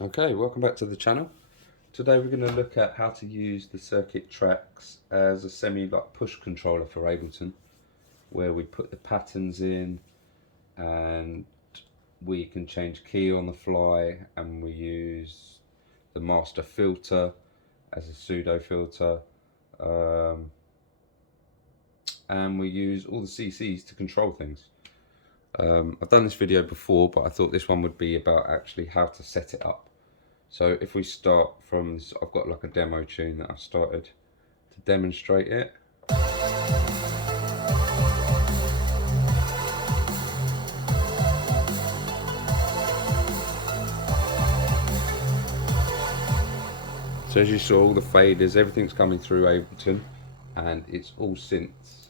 Okay, welcome back to the channel. Today we're going to look at how to use the circuit tracks as a push controller for Ableton, where we put the patterns in and we can change key on the fly, and we use the master filter as a pseudo filter, and we use all the CCs to control things. I've done this video before, but I thought this one would be about actually how to set it up. So if we start from this, I've got like a demo tune that I started to demonstrate it. So as you saw, all the faders, everything's coming through Ableton, and it's all synths.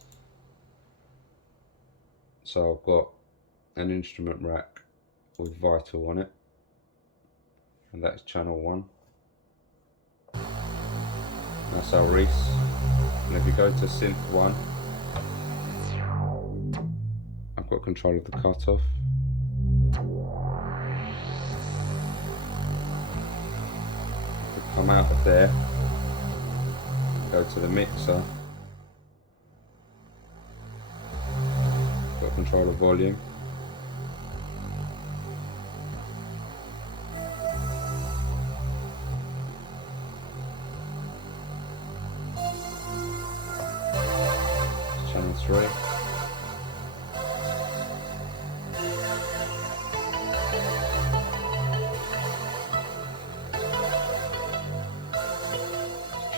So I've got an instrument rack with Vital on it, and that's channel 1. That's our Reese. And if you go to synth 1, I've got control of the cutoff. Come out of there, go to the mixer, got control of volume. Channel 3.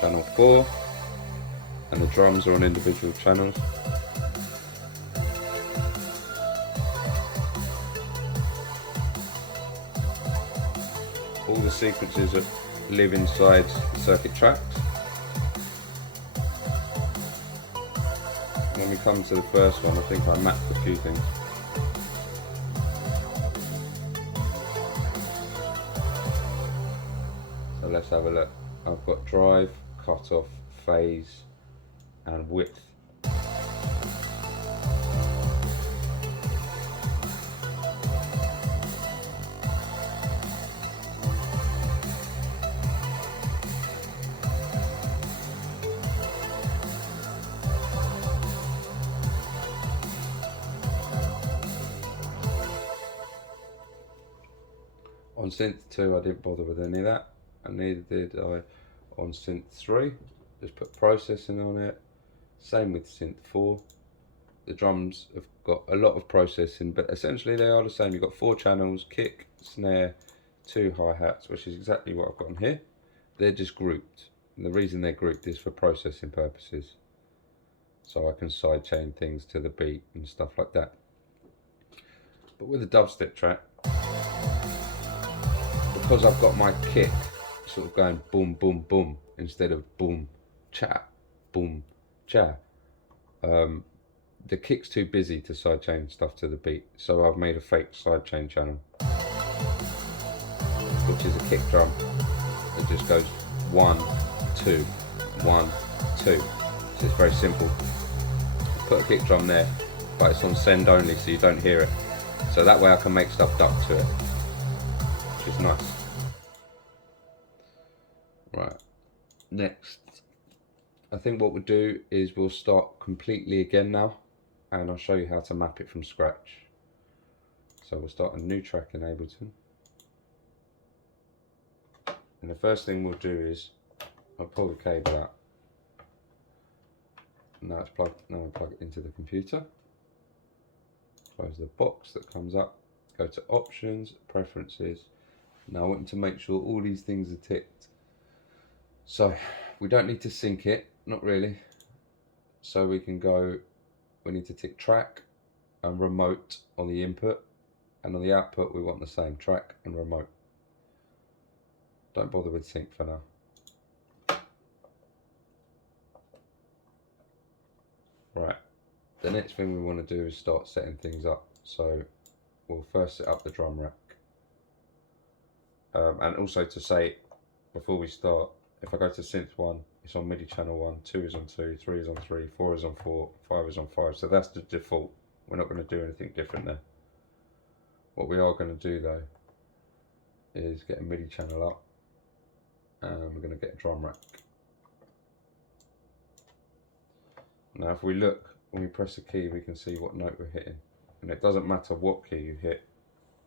Channel 4, and the drums are on individual channels. All the sequences that live inside the circuit tracks. When we come to the first one, I think I mapped a few things. So let's have a look. I've got drive, cutoff, phase, and width. On synth 2 I didn't bother with any of that, and neither did I on synth 3. Just put processing on it. Same with synth 4. The drums have got a lot of processing, but essentially they are the same. You've got 4 channels, kick, snare, 2 hi-hats, which is exactly what I've got on here. They're just grouped, and the reason they're grouped is for processing purposes, so I can sidechain things to the beat and stuff like that. But with the dubstep track, because I've got my kick sort of going boom boom boom instead of boom cha boom cha, the kick's too busy to sidechain stuff to the beat, so I've made a fake sidechain channel, which is a kick drum that just goes 1 2 1 2. So it's very simple. Put a kick drum there, but it's on send only, so you don't hear it, so that way I can make stuff duck to it, which is nice. Right, next, I think what we'll do is we'll start completely again now, and I'll show you how to map it from scratch. So we'll start a new track in Ableton, and the first thing we'll do is I'll pull the cable out. Now it's plugged. Now I plug it into the computer. Close the box that comes up. Go to options, preferences. Now I want you to make sure all these things are ticked. So we don't need to sync it, not really. So we can go, we need to tick track and remote on the input, and on the output we want the same, track and remote. Don't bother with sync for now. Right, the next thing we want to do is start setting things up. So we'll first set up the drum rack. And also to say, before we start, if I go to synth 1, it's on MIDI channel 1, 2 is on 2, 3 is on 3, 4 is on 4, 5 is on 5. So that's the default. We're not going to do anything different there. What we are going to do though is get a MIDI channel up, and we're going to get a drum rack. Now if we look, when we press the key, we can see what note we're hitting, and it doesn't matter what key you hit,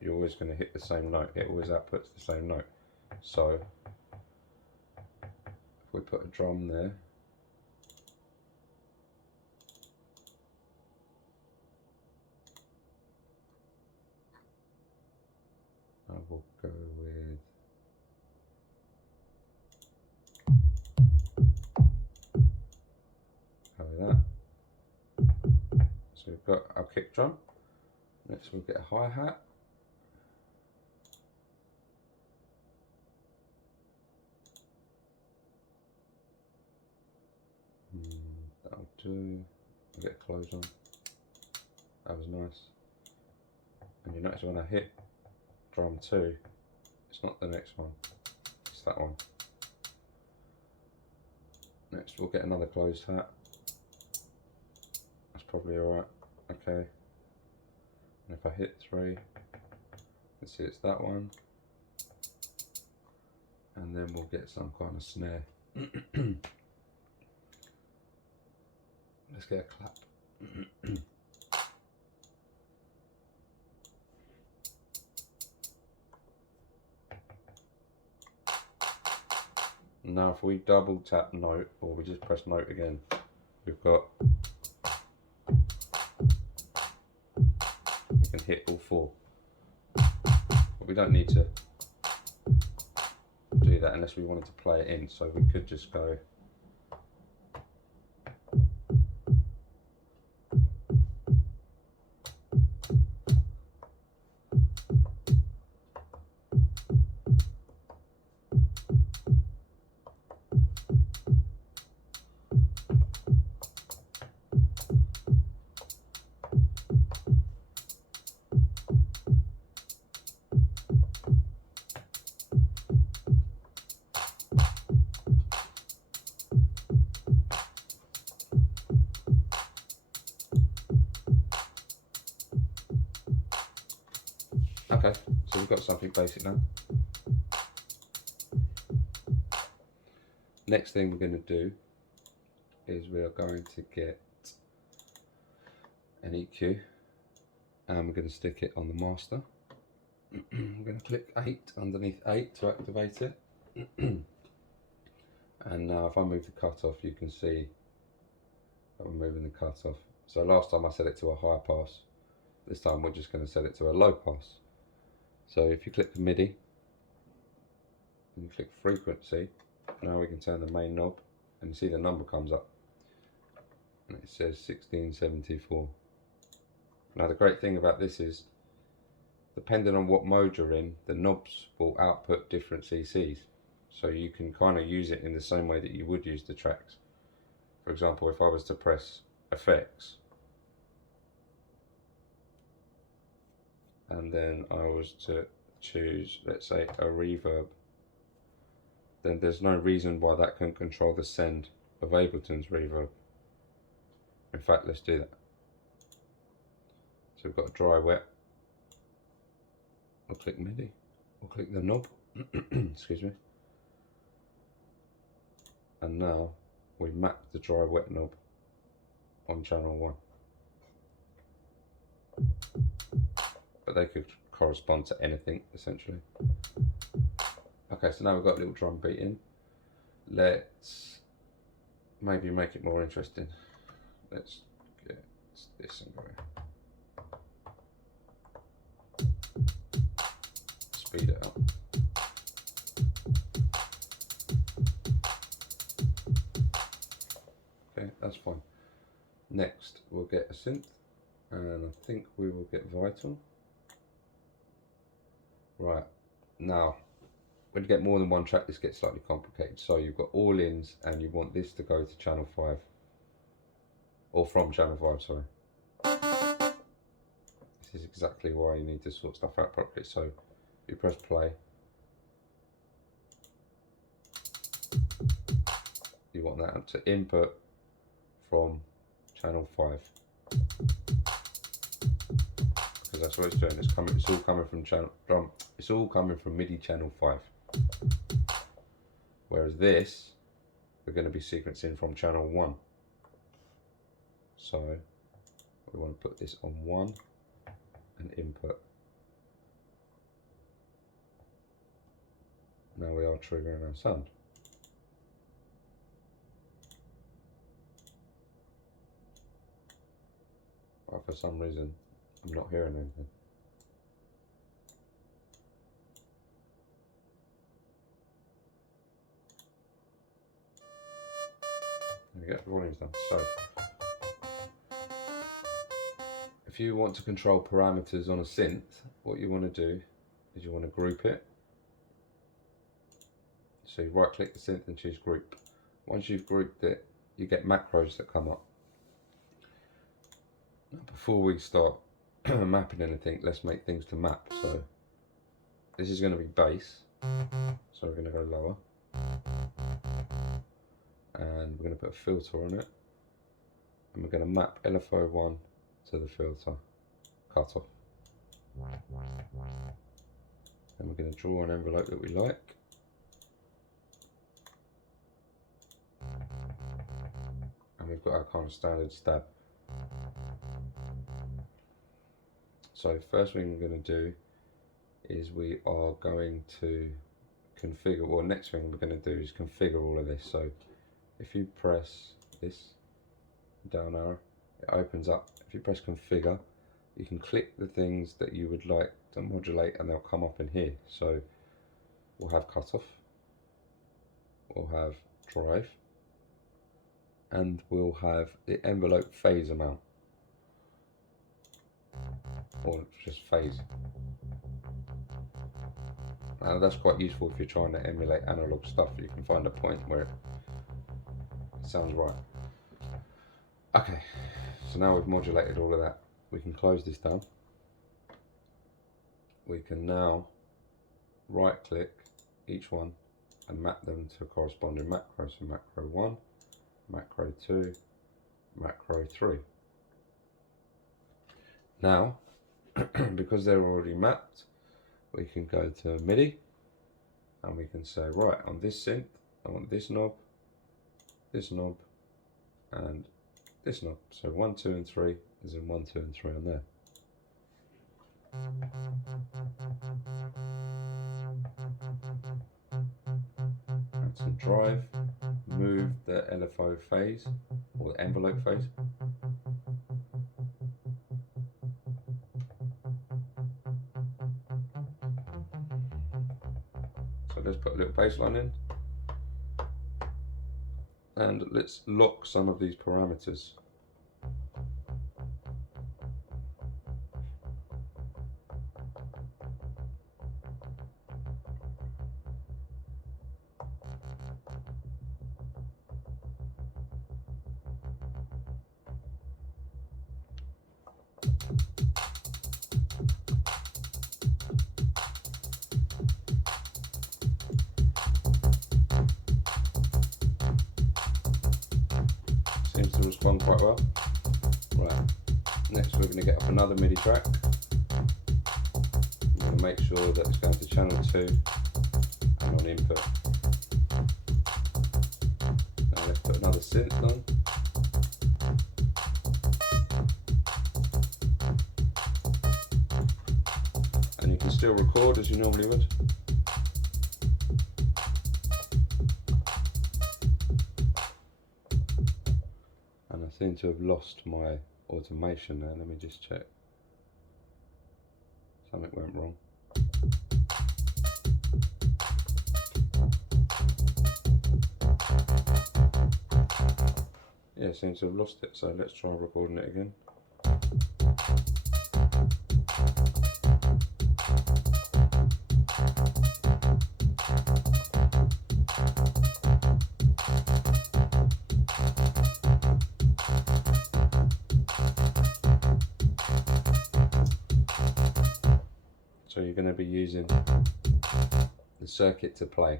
you're always going to hit the same note. It always outputs the same note. So if we put a drum there, I will go with that. So we've got our kick drum. Next we'll get a hi-hat. That'll do. I'll get a close on. That was nice. And you notice when I hit drum 2, it's not the next one, it's that one. Next we'll get another closed hat. That's probably alright. Okay. And if I hit 3, you can see it's that one. And then we'll get some kind of snare. Let's get a clap. Now if we double tap note, or we just press note again, we've got, we can hit all 4. But we don't need to do that unless we wanted to play it in, so we could just go okay, so we've got something basic now. Next thing we're going to do is we are going to get an EQ, and we're going to stick it on the master. I'm going to click 8 underneath 8 to activate it. And now if I move the cutoff, you can see that we're moving the cutoff. So last time I set it to a high pass, this time we're just going to set it to a low pass. So if you click the MIDI and you click frequency, now we can turn the main knob and you see the number comes up and it says 1674. Now the great thing about this is, depending on what mode you're in, the knobs will output different CCs. So you can kind of use it in the same way that you would use the tracks. For example, if I was to press effects and then I was to choose, let's say, a reverb, then there's no reason why that can control the send of Ableton's reverb. In fact, let's do that. So we've got a dry wet. I'll click MIDI, I'll click the knob, excuse me. And now we map the dry wet knob on channel 1. But they could correspond to anything essentially. Okay, so now we've got a little drum beat in. Let's maybe make it more interesting. Let's get this and go. Speed it up. Okay, that's fine. Next, we'll get a synth, and I think we will get Vital. Right, now, when you get more than one track, this gets slightly complicated. So you've got all ins, and you want this to go to channel 5, or from channel 5, sorry. This is exactly why you need to sort stuff out properly. So you press play, you want that to input from channel 5, because that's what it's doing. It's all coming from channel drum. It's all coming from MIDI channel 5. Whereas this, we're going to be sequencing from channel 1. So we want to put this on 1 and input. Now we are triggering our sound. But for some reason, I'm not hearing anything. There we go, the volume's done. So, if you want to control parameters on a synth, what you want to do is you want to group it. So you right click the synth and choose group. Once you've grouped it, you get macros that come up. Now before we start mapping anything, let's make things to map. So this is going to be bass, so we're going to go lower. And we're going to put a filter on it. And we're going to map LFO1 to the filter cutoff. And we're going to draw an envelope that we like. And we've got our kind of standard stab. So first thing we're going to do is we are going to configure, well next thing we're going to do is configure all of this. So if you press this down arrow, it opens up. If you press configure, you can click the things that you would like to modulate and they'll come up in here. So we'll have cutoff, we'll have drive, and we'll have the envelope phase amount, or just phase. Now that's quite useful if you're trying to emulate analog stuff. You can find a point where it sounds right. Okay, so now we've modulated all of that. We can close this down. We can now right click each one and map them to corresponding macros. So macro 1, macro 2, macro 3. Now, because they're already mapped, we can go to MIDI and we can say, right, on this synth, I want this knob, and this knob. So 1, 2, and 3 is in 1, 2, and 3 on there. And some drive, move the LFO phase, or the envelope phase. So let's put a little bass line in. And let's lock some of these parameters. Seems to respond quite well. Right, next we're going to get up another MIDI track. I'm going to make sure that it's going to channel 2 and on input. Now let's put another synth on. And you can still record as you normally would. And I seem to have lost my automation there. Let me just check. Something went wrong. Yeah, I seem to have lost it, so let's try recording it again. So you're going to be using the circuit to play.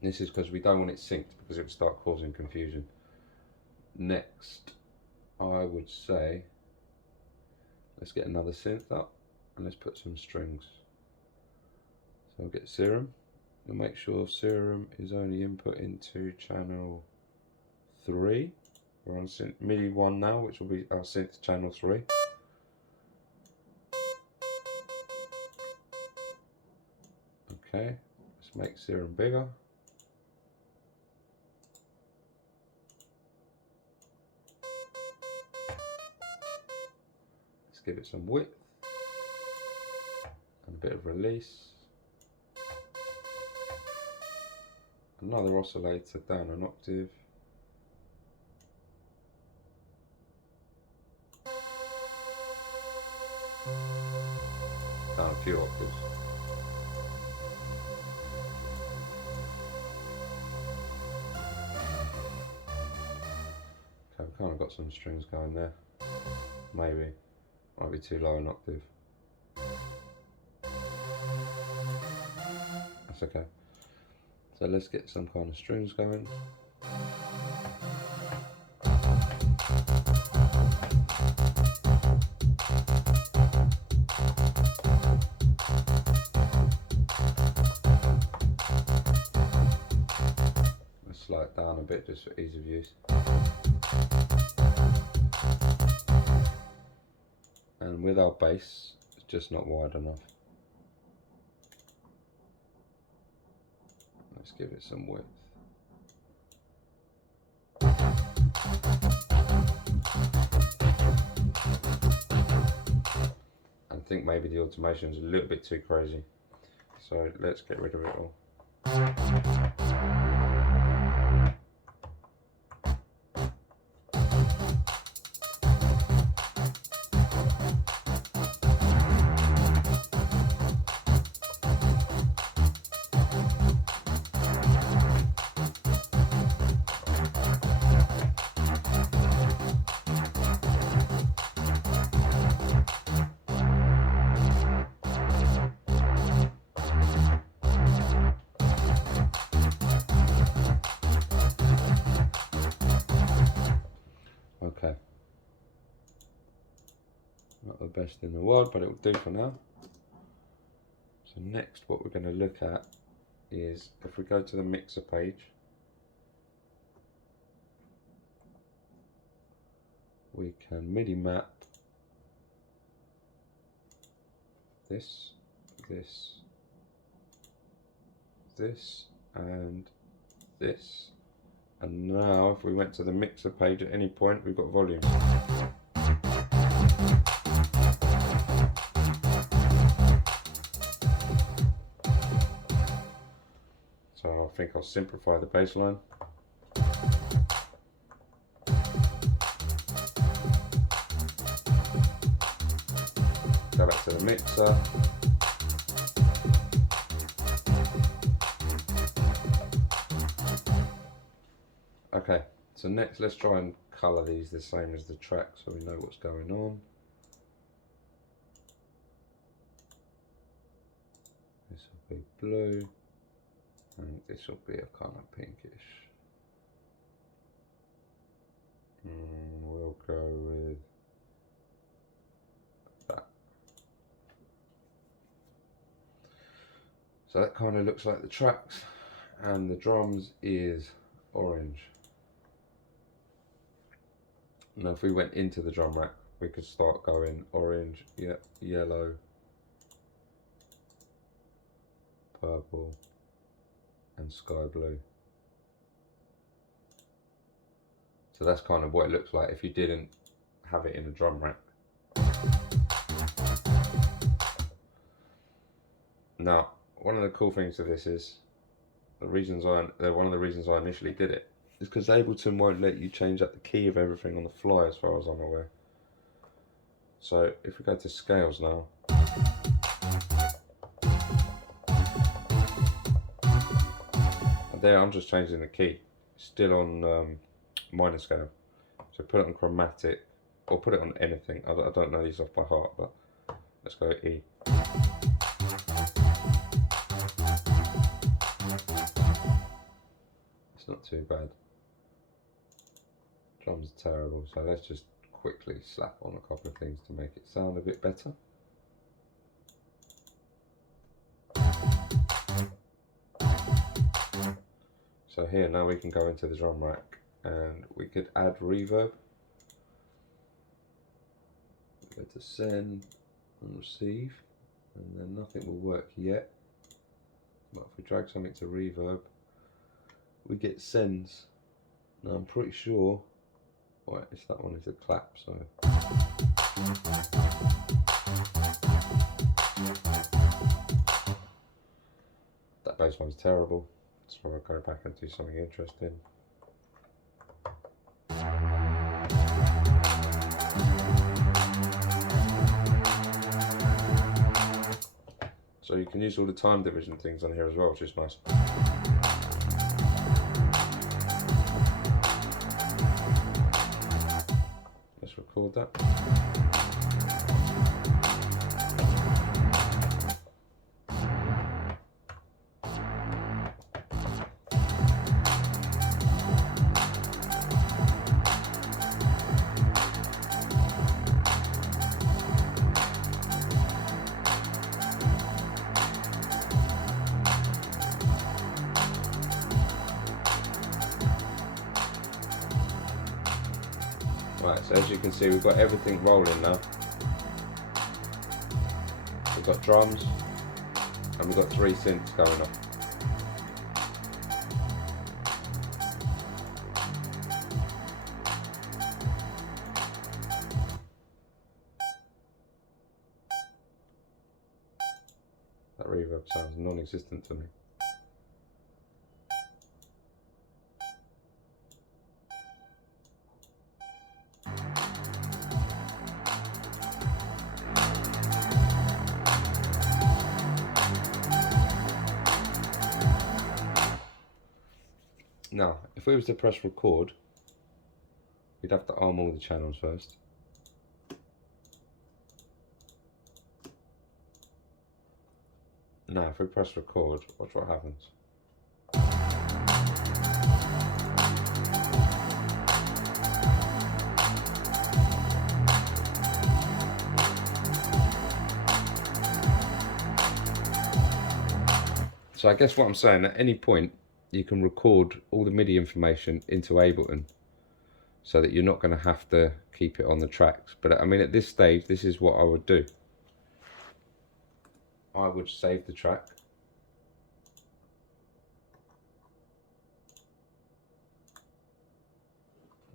This is because we don't want it synced because it would start causing confusion. Next, I would say let's get another synth up and let's put some strings. So I'll get Serum and make sure Serum is only input into channel 3. We're on synth MIDI 1 now, which will be our synth channel 3. Okay, let's make Serum bigger. Let's give it some width and a bit of release. Another oscillator down an octave. Down a few octaves. Okay, we've kind of got some strings going there. Maybe. Might be too low an octave. That's okay. So let's get some kind of strings going. Let's slow it down a bit just for ease of use. And with our bass, it's just not wide enough. Let's give it some width. I think maybe the automation is a little bit too crazy. So let's get rid of it all. Okay, not the best in the world, but it will do for now. So next what we're going to look at is, if we go to the mixer page, we can MIDI map this, this, this, and this. And now if we went to the mixer page at any point, we've got volume. So I think I'll simplify the bass line. Go back to the mixer. Okay, so next let's try and colour these the same as the track so we know what's going on. This will be blue and this will be a kind of pinkish. We'll go with that. So that kind of looks like the tracks, and the drums is orange. Now if we went into the drum rack, we could start going orange, yellow, purple and sky blue. So that's kind of what it looks like if you didn't have it in a drum rack. Now, one of the cool things of this is, one of the reasons I initially did it is because Ableton won't let you change up the key of everything on the fly as far as I'm aware. So if we go to scales now, and there I'm just changing the key, still on minor scale. So put it on chromatic, or put it on anything. I don't know these off by heart, but let's go E. It's not too bad. Drums are terrible, so let's just quickly slap on a couple of things to make it sound a bit better. So here now we can go into the drum rack and we could add reverb. Go to send and receive, and then nothing will work yet. But if we drag something to reverb, we get sends. Now I'm pretty sure, right, it's that one is a clap, so. That bass one's terrible, so I'll go back and do something interesting. So you can use all the time division things on here as well, which is nice. Let's record that. Right, so as you can see, we've got everything rolling now. We've got drums, and we've got 3 synths going on. That reverb sounds non-existent to me. Now, if we was to press record, we'd have to arm all the channels first. Now, if we press record, watch what happens. So I guess what I'm saying, at any point, you can record all the MIDI information into Ableton so that you're not going to have to keep it on the tracks. But I mean, at this stage, this is what I would do. I would save the track.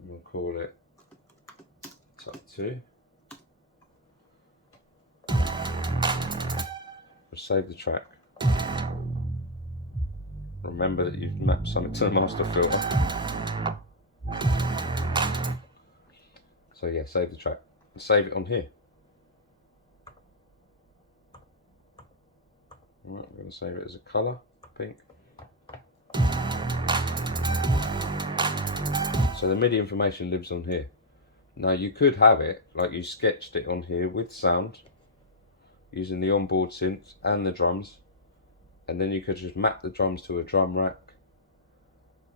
We'll call it Top 2. We'll save the track. Remember that you've mapped something to the master filter. So yeah, save the track. Save it on here. Right, I'm going to save it as a colour, pink. So the MIDI information lives on here. Now you could have it like you sketched it on here with sound, using the onboard synths and the drums. And then you could just map the drums to a drum rack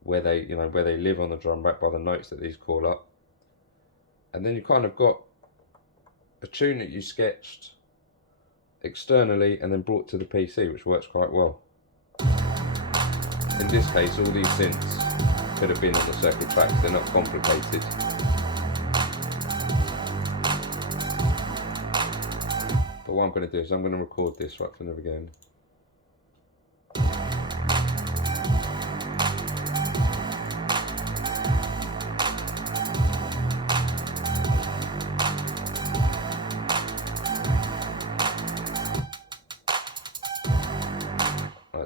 where they, where they live on the drum rack by the notes that these call up. And then you kind of got a tune that you sketched externally and then brought to the PC, which works quite well. In this case, all these synths could have been on the circuit tracks, they're not complicated. But what I'm going to do is I'm going to record this right from the beginning.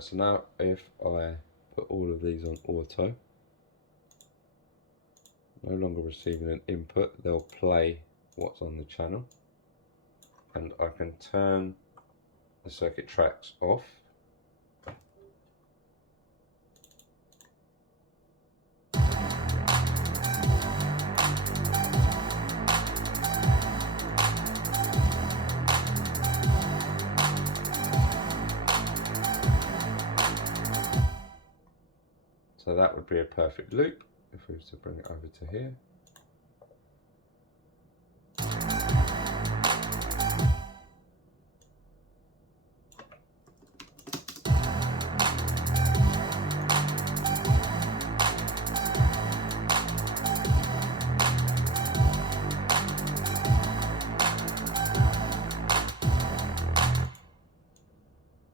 So now if I put all of these on auto, no longer receiving an input, they'll play what's on the channel, and I can turn the circuit tracks off. So that would be a perfect loop if we was to bring it over to here.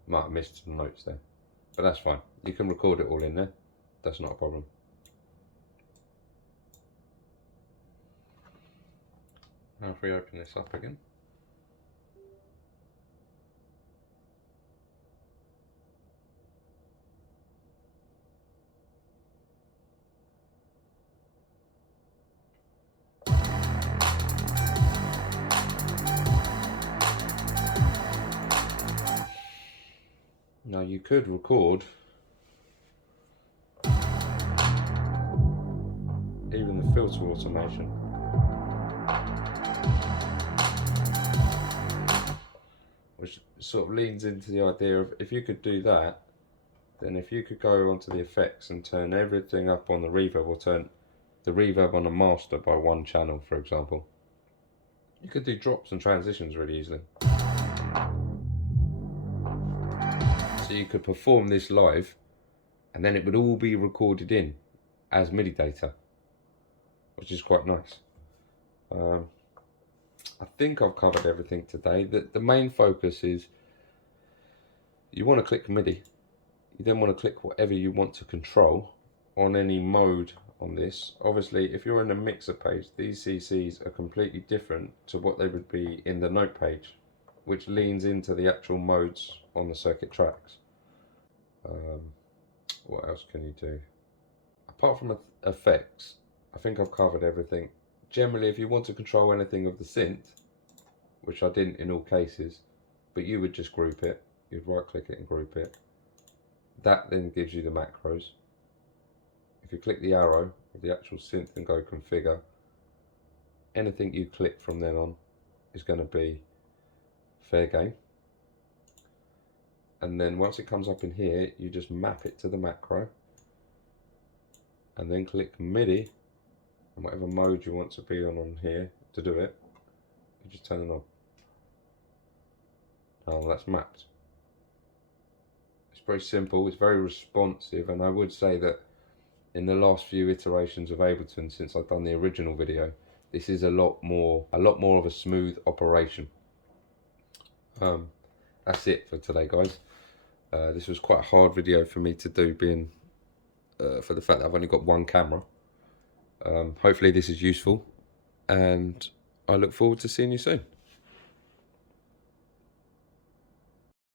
Might have missed some notes there, but that's fine. You can record it all in there. That's not a problem. Now if we open this up again. Now you could record even the filter automation. Which sort of leans into the idea of, if you could do that, then if you could go onto the effects and turn everything up on the reverb, or turn the reverb on a master by 1 channel, for example, you could do drops and transitions really easily. So you could perform this live, and then it would all be recorded in as MIDI data, which is quite nice. I think I've covered everything today. The main focus is, you want to click MIDI, you then want to click whatever you want to control on any mode on this. Obviously, if you're in a mixer page, these CCs are completely different to what they would be in the note page, which leans into the actual modes on the circuit tracks. What else can you do? Apart from effects, I think I've covered everything. Generally, if you want to control anything of the synth, which I didn't in all cases, but you would just group it. You'd right click it and group it. That then gives you the macros. If you click the arrow of the actual synth and go configure, anything you click from then on is going to be fair game. And then once it comes up in here, you just map it to the macro and then click MIDI, and whatever mode you want to be on here to do it, you just turn it on. Now that's mapped. It's very simple, it's very responsive, and I would say that in the last few iterations of Ableton, since I've done the original video, this is a lot more of a smooth operation. That's it for today, guys. This was quite a hard video for me to do, being for the fact that I've only got 1 camera. Hopefully this is useful, and I look forward to seeing you soon.